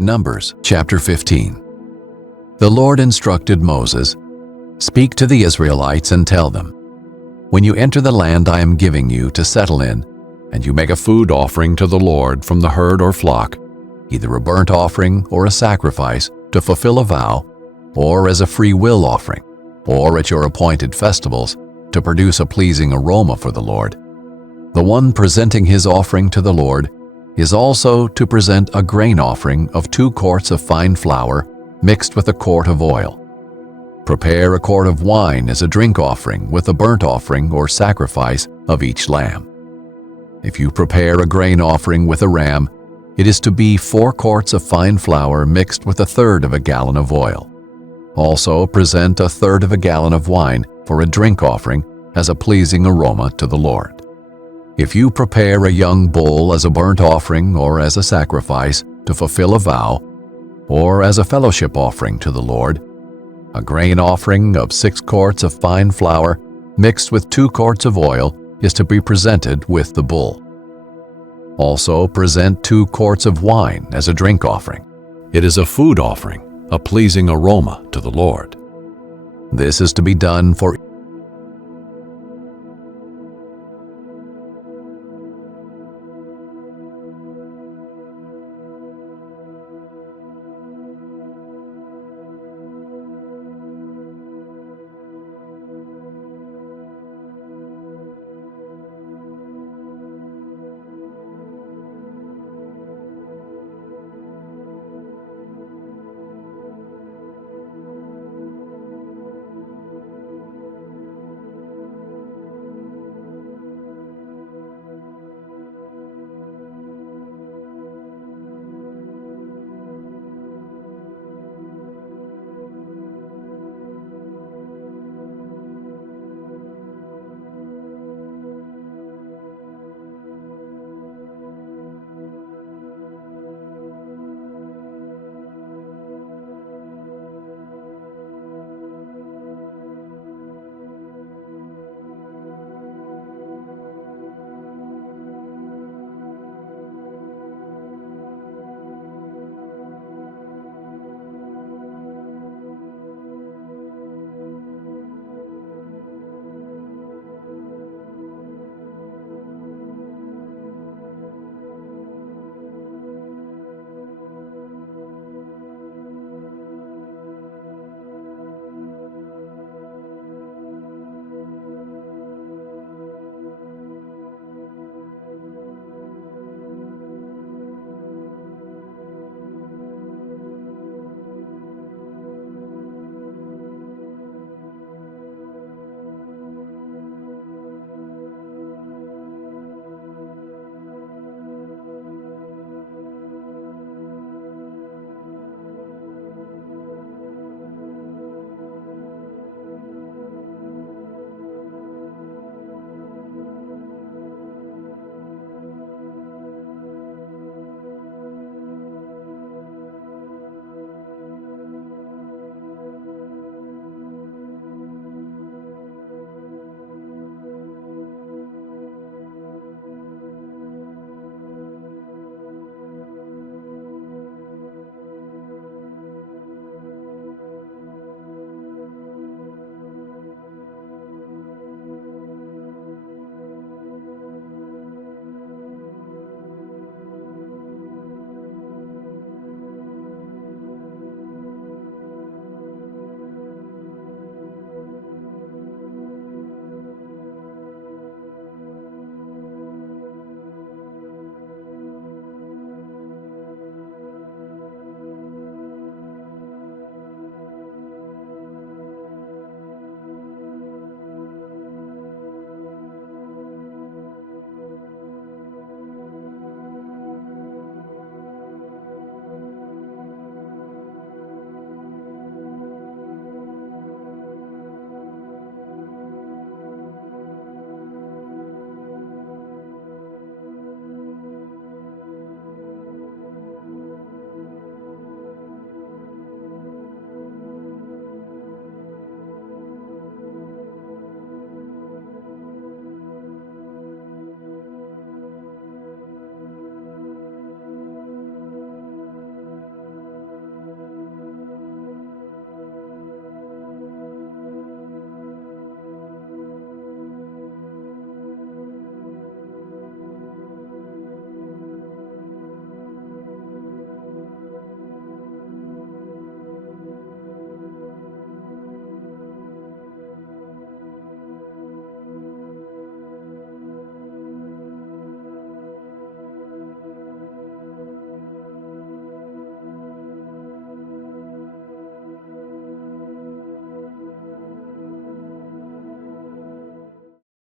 Numbers chapter 15. The Lord instructed Moses, "Speak to the Israelites and tell them, when you enter the land I am giving you to settle in, and you make a food offering to the Lord from the herd or flock, either a burnt offering or a sacrifice to fulfill a vow, or as a free will offering, or at your appointed festivals to produce a pleasing aroma for the Lord. The one presenting his offering to the Lord is also to present a grain offering of 2 quarts of fine flour mixed with a quart of oil. Prepare a quart of wine as a drink offering with a burnt offering or sacrifice of each lamb. If you prepare a grain offering with a ram, it is to be 4 quarts of fine flour mixed with 1/3 of a gallon of oil. Also present 1/3 of a gallon of wine for a drink offering as a pleasing aroma to the Lord. If you prepare a young bull as a burnt offering or as a sacrifice to fulfill a vow, or as a fellowship offering to the Lord, a grain offering of 6 quarts of fine flour mixed with 2 quarts of oil is to be presented with the bull. Also present 2 quarts of wine as a drink offering. It is a food offering, a pleasing aroma to the Lord. This is to be done for